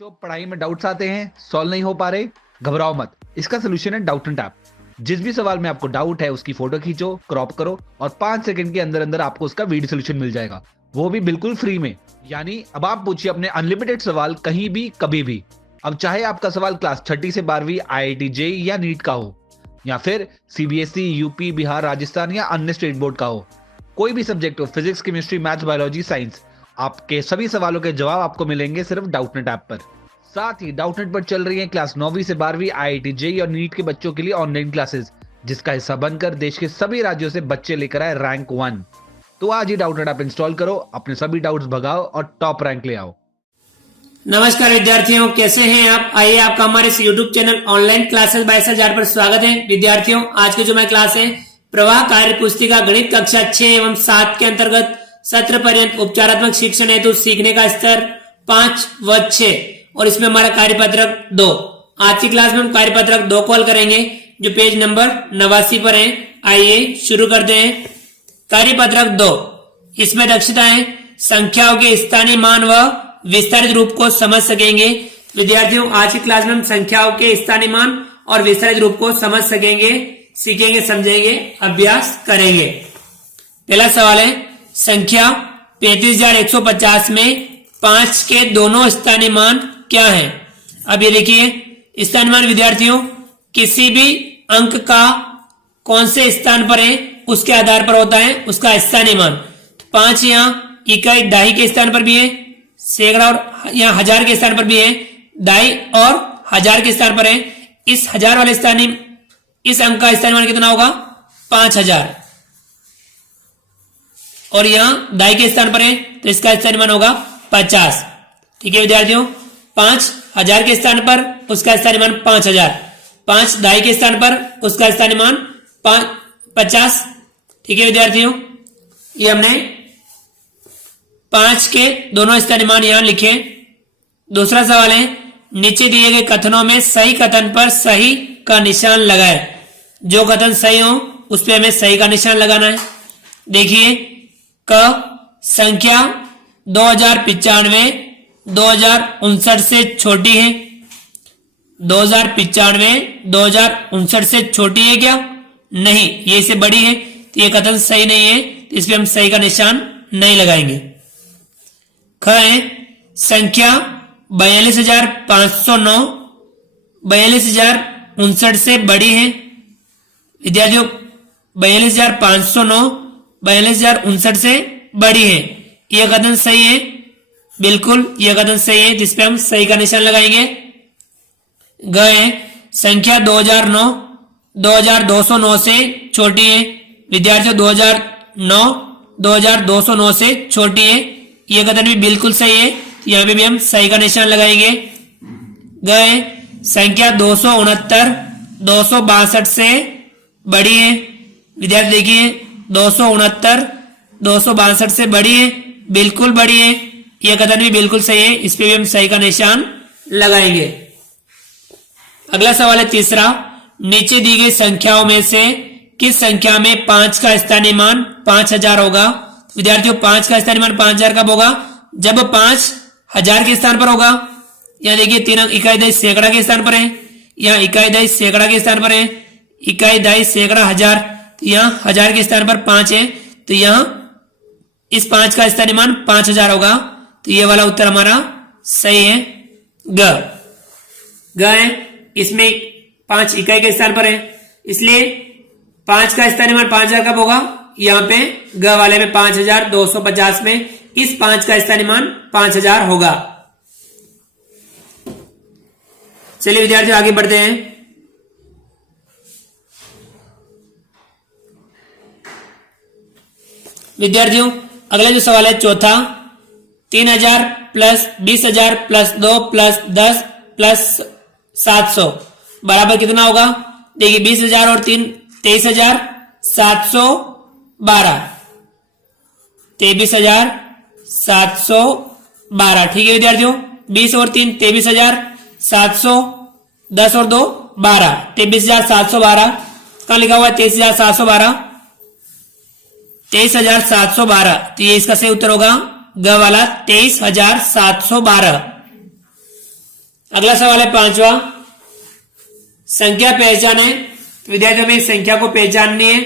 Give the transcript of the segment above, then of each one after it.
बच्चों पढ़ाई में डाउट्स आते हैं, सॉल्व नहीं हो पा रहे, घबराओ मत। इसका सोल्यूशन है डाउटंट ऐप। जिस भी सवाल में आपको डाउट है उसकी फोटो खींचो, क्रॉप करो और 5 सेकंड के अंदर अंदर आपको उसका वीडियो सोल्यूशन मिल जाएगा, वो भी बिल्कुल फ्री में। यानी अब आप पूछिए अपने अनलिमिटेड सवाल कहीं भी कभी भी। अब चाहे आपका सवाल क्लास 6 से 12वीं IIT जेईई या नीट का हो, या फिर CBSE, यूपी, बिहार, राजस्थान या अन्य स्टेट बोर्ड का हो, कोई भी सब्जेक्ट हो, physics, chemistry, maths, biology, science, आपके सभी सवालों के जवाब आपको मिलेंगे सिर्फ डाउटनेट ऐप पर। साथ ही डाउटनेट पर चल रही है क्लास 9वीं से 12वीं IIT जेईई और नीट के बच्चों के लिए ऑनलाइन क्लासेस, जिसका हिस्सा बनकर देश के सभी राज्यों से बच्चे लेकर आए रैंक 1। तो आज ही डाउटनेट ऐप इंस्टॉल करो, अपने सभी डाउट्स भगाओ और टॉप रैंक ले आओ। नमस्कार विद्यार्थियों, कैसे हैं आप? आइए आपका हमारे इस YouTube channel online classes bye sir पर स्वागत है। विद्यार्थियों, आज की जो मैं क्लास है प्रवाह कार्य पुस्तिका गणित कक्षा 6 एवं 7 के अंतर्गत सत्र पर्यंत उपचारात्मक शिक्षण हेतु सीखने का स्तर 5 व 6 और इसमें हमारा कार्यपत्रक 2। आज की क्लास में हम कार्यपत्रक 2 को हल करेंगे जो पेज नंबर 89 पर है। आइए शुरू करते हैं। कार्यपत्रक 2, इसमें दक्षताएं संख्याओं के स्थानीय मान व विस्तारित रूप को समझ सकेंगे। विद्यार्थियों, आज की क्लास में हम संख्याओं के स्थानीय मान और विस्तारित रूप को समझ सकेंगे, सीखेंगे, समझेंगे, अभ्यास करेंगे। पहला सवाल है, संख्या 35,150 में 5 के दोनों स्थानीय मान क्या है? अब ये देखिए, स्थानीय मान विद्यार्थियों किसी भी अंक का कौन से स्थान पर है उसके आधार पर होता है उसका स्थानीय मान। 5 यहाँ इकाई दहाई के स्थान पर भी है, सैकड़ा और यहाँ हजार के स्थान पर भी है, दहाई और हजार के स्थान पर है। इस हजार वाले स्थानीय इस अंक का स्थानीय मान कितना होगा? 5000। और यहाँ दहाई के स्थान पर है तो इसका स्थानीय मान होगा 50। ठीक है विद्यार्थियों, 5000 के स्थान पर उसका स्थानीय मान 5000, 5 दहाई के स्थान पर उसका स्थानीय मान 50। ठीक है विद्यार्थियों, ये हमने 5 के दोनों स्थानीय मान यहां लिखे। दूसरा सवाल है, नीचे दिए गए कथनों में सही कथन पर सही का निशान लगाए। जो कथन सही हो उस पे हमें सही का निशान लगाना है। देखिए, क संख्या 2095 2059 से छोटी है। 2095 2059 से छोटी है क्या? नहीं, ये इससे बड़ी है, तो ये कथन सही नहीं है, तो इस पे हम सही का निशान नहीं लगाएंगे। ख है, संख्या 42,509 42,059 से बड़ी है। विद्यार्थियों, 42,509 42,059 से बड़ी है, यह कथन सही है, बिल्कुल यह कथन सही है, जिसपे हम सही का निशान लगाएंगे। ग है, संख्या 2009 2209 से छोटी है। विद्यार्थियों, 2009 2209 से छोटी है, यह कथन भी बिल्कुल सही है, यहां पे भी हम सही का निशान लगाएंगे। गए, संख्या 269 262 से बड़ी है। विद्यार्थी देखिए, 269 262 से बड़ी है, बिल्कुल बड़ी है, यह कथन भी बिल्कुल सही है, इस पे भी हम सही का निशान लगाएंगे। अगला सवाल है तीसरा, नीचे दी गई संख्याओं में से किस संख्या में 5 का स्थानीय मान 5000 होगा? विद्यार्थियों, 5 का स्थानीय मान 5000 कब होगा? जब 5000 के स्थान पर होगा। यहाँ देखिए, 3 अंक इकाई दहाई सैकड़ा के स्थान पर है, यहाँ इकाई दहाई सैकड़ा के स्थान पर है, इकाई दहाई सैकड़ा हजार, तो यहाँ हजार के स्थान पर 5 है, तो यहाँ इस 5 का स्थानीय मान 5000 होगा, तो ये वाला उत्तर हमारा सही है। ग है, इसमें 5 इकाई के स्थान पर है, इसलिए 5 का स्थानीय मान 5000 कब होगा? यहाँ पे ग वाले में 5250 में इस 5 का स्थानीय मान 5000 होगा। चलिए विद्यार्थियों, आगे बढ़ते हैं। विद्यार्थियों, अगला जो सवाल है चौथा, 3000 प्लस 20,000 प्लस 2 प्लस 10 प्लस 700 बराबर कितना होगा? देखिए, 20,000 और 3 23,000 712 23,712। ठीक है विद्यार्थियों, 20 और 3 23,000 700, 10 और 2 12, 23,712। कहां लिखा हुआ है 23,712? 23,712, तो ये इसका सही उत्तर होगा ग वाला 23,712। अगला सवाल है 5वां, संख्या पहचाने। तो विद्यार्थियों में इस संख्या को पहचाननी है।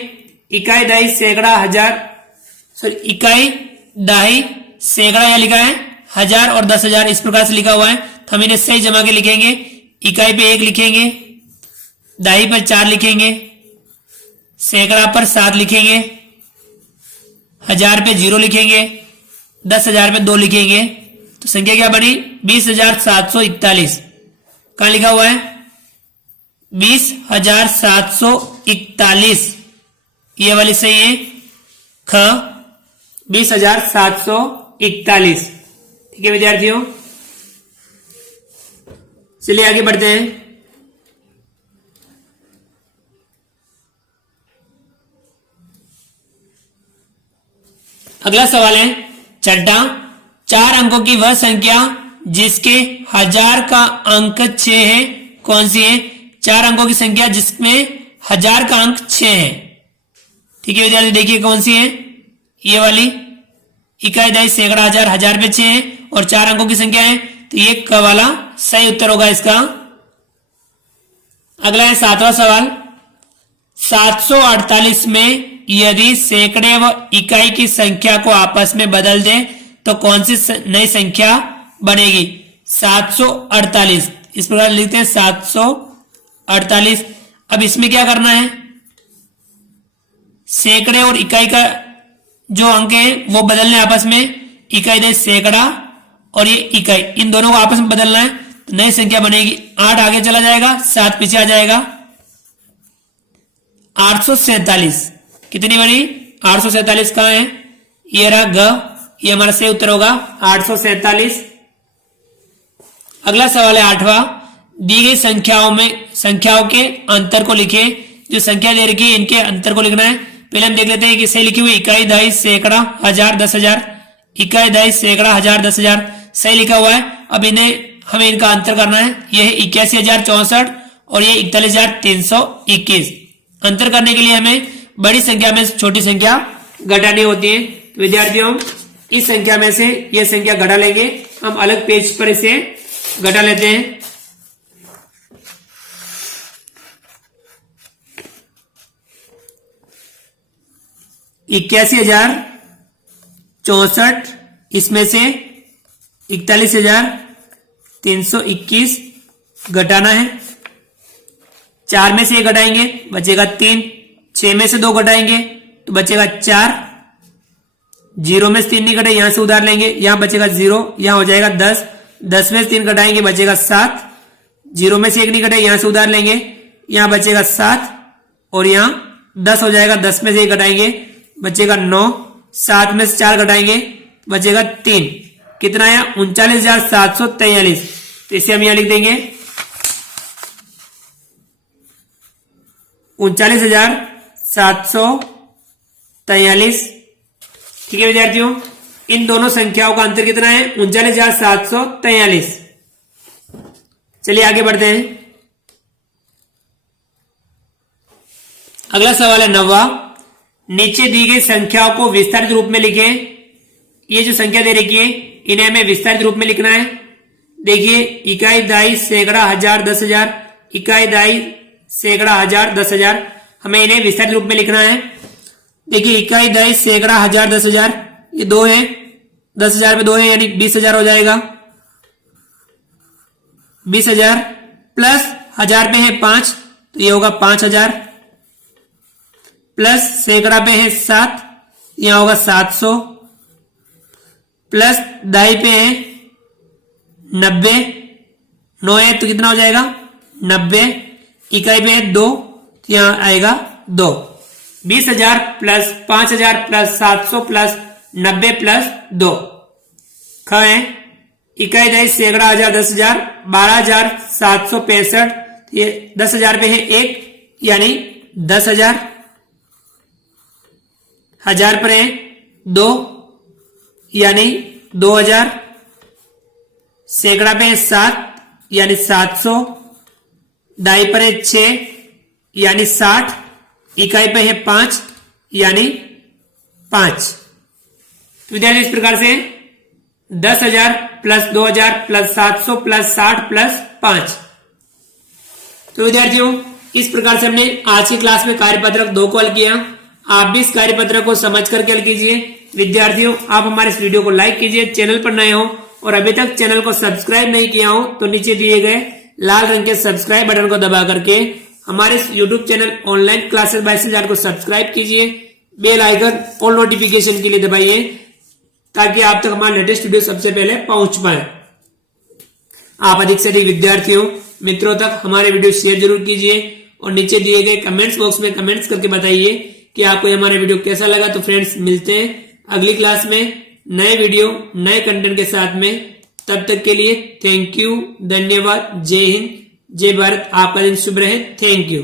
इकाई, दहाई, सैकड़ा, हजार, सॉरी इकाई, दहाई, सैकड़ा यह लिखा है, हजार और 10,000 इस प्रकार से लिखा हुआ है। तो हम इन्हें सही जमा के लिखेंगे। इकाई पे 1 लिखेंगे, दहाई पर 4 लिखेंगे, सैकड़ा पर 7 लिखेंगे, हजार पे 0 लिखेंगे, 10,000 पे 2 लिखेंगे। तो संख्या क्या बनी? 20,741। कहां लिखा हुआ है? 20,741 ये वाली सही है। ख 20,741। ठीक है विद्यार्थियों, चलिए आगे बढ़ते हैं। अगला सवाल है 6, 4 अंकों की वह संख्या जिसके हजार का अंक 6 है कौन सी है? 4 अंकों की संख्या जिसमें हजार का अंक 6 है। ठीक है विद्यार्थी, देखिए कौन सी है? ये वाली। इकाई, दहाई, सैकड़ा, हजार, हजार पे 6 है और 4 अंकों की संख्या है। तो ये क वाला सही उत्तर होगा इसका। अगला है 7वां सवाल, 748 में यदि सैकड़े व इकाई की संख्या को आपस में बदल दें तो कौन सी नई संख्या बनेगी? 748 इस प्रकार लिखते हैं 748। अब इसमें क्या करना है? सैकड़े और इकाई का जो अंक है वो बदलने आपस में। इकाई, दहाई, सैकड़ा और ये इकाई, इन दोनों को आपस में बदलना है। तो नई संख्या बनेगी। 8 आगे चला जाएगा, 7 पीछे आ जाएगा। 847 कितनी बनी? 847 कहां है? ये रहा ग, ये हमारा सही उत्तर होगा 847। अगला सवाल है 8वां, दी गई संख्याओं के अंतर को लिखे। जो संख्या दे रखी है इनके अंतर को लिखना है। पहले हम देख लेते हैं कि सही लिखी हुई इकाई, दहाई, सैकड़ा, हजार, 10,000। इकाई, दहाई, सैकड़ा, हजार, 10,000 सही लिखा हुआ है। अब इन्हें हमें इनका अंतर करना है। यह है 81,064 और ये 41,321। अंतर करने के लिए हमें बड़ी संख्या में छोटी संख्या घटानी होती है। तो विद्यार्थियों इस संख्या में से यह संख्या घटा लेंगे। हम अलग पेज पर इसे घटा लेते हैं। $81,064 इसमें से 41,321 घटाना है। 4 में से 1 घटाएंगे बचेगा 3, 6 में से 2 घटाएंगे तो बचेगा 4, 0 में से 3 नहीं घटे यहां से उधार लेंगे, यहां बचेगा 0, यहां हो जाएगा 10, 10 में से 3 घटाएंगे बचेगा 7, 0 में से 1 नहीं घटे यहां से उधार लेंगे, यहां बचेगा 7 और यहां 10 हो जाएगा। 10 में से 1 घटाएंगे बचेगा 9, 7 में से 4 घटाएंगे बचेगा 3। कितना आया? 39,743। तो इसे हम यहां लिख देंगे 39,743। ठीक है विद्यार्थियों, इन दोनों संख्याओं का अंतर कितना है? 39,743। चलिए आगे बढ़ते हैं। अगला सवाल है 9वां, नीचे दी गई संख्याओं को विस्तारित रूप में लिखें। ये जो संख्या दे रखी है इन्हें हमें विस्तारित रूप में लिखना है। देखिए इकाई, दहाई, सैकड़ा, हजार, 10,000। इकाई, दहाई, सैकड़ा, हजार, 10,000। हमें इन्हें विस्तारित रूप में लिखना है। देखिए इकाई, दहाई, सैकड़ा, हजार, 10,000 ये 2 है, 10,000 पे 2 है यानी 20,000 हो जाएगा। 20,000 प्लस हजार पे है 5 तो ये होगा 5,000 प्लस सैकड़ा पे है 7 यहां होगा 700 प्लस दहाई पे है 90, 9 है तो कितना हो जाएगा 90। इकाई पे है 2 तो यहां आएगा 2। 20,000 प्लस 5,000 प्लस 700 प्लस 90 प्लस 2। ख है इकाई, दहाई, सैकड़ा, हजार, 10,000 12,765। ये 10,000 पे है 1 यानी 10,000। हजार पर है 2 यानी 2,000। सैकड़ा पे है 7 यानी 700। दहाई पर है 6 यानी 60। इकाई पे है 5 यानी 5। विद्यार्थी इस प्रकार से 10,000 प्लस 2000 प्लस 700 प्लस 60 प्लस 5। तो विद्यार्थियों इस प्रकार से हमने आज की क्लास में कार्यपत्रक 2 को हल किया। आप भी इस कार्यपत्रक को समझ करके हल कीजिए। विद्यार्थियों आप हमारे इस वीडियो को लाइक कीजिए, चैनल पर नए हो और अभी तक चैनल को सब्सक्राइब नहीं किया हो तो नीचे दिए गए लाल रंग के सब्सक्राइब बटन को दबा करके हमारे इस YouTube channel online classes bye Siddharth को सब्सक्राइब कीजिए। बेल आइकन और नोटिफिकेशन के लिए दबाइए ताकि आप तक हमारा लेटेस्ट वीडियो सबसे पहले पहुंच पाए। आप अधिक से अधिक विद्यार्थियों मित्रों तक हमारे वीडियो शेयर जरूर कीजिए और नीचे दिए गए कमेंट्स बॉक्स में कमेंट्स करके बताइए कि आपको हमारा वीडियो कैसा लगा। तो फ्रेंड्स मिलते हैं अगली क्लास में नए वीडियो नए कंटेंट के साथ में। तब तक के लिए थैंक यू, धन्यवाद, जय हिंद, जय भारत। आपका दिन शुभ रहे। Thank you.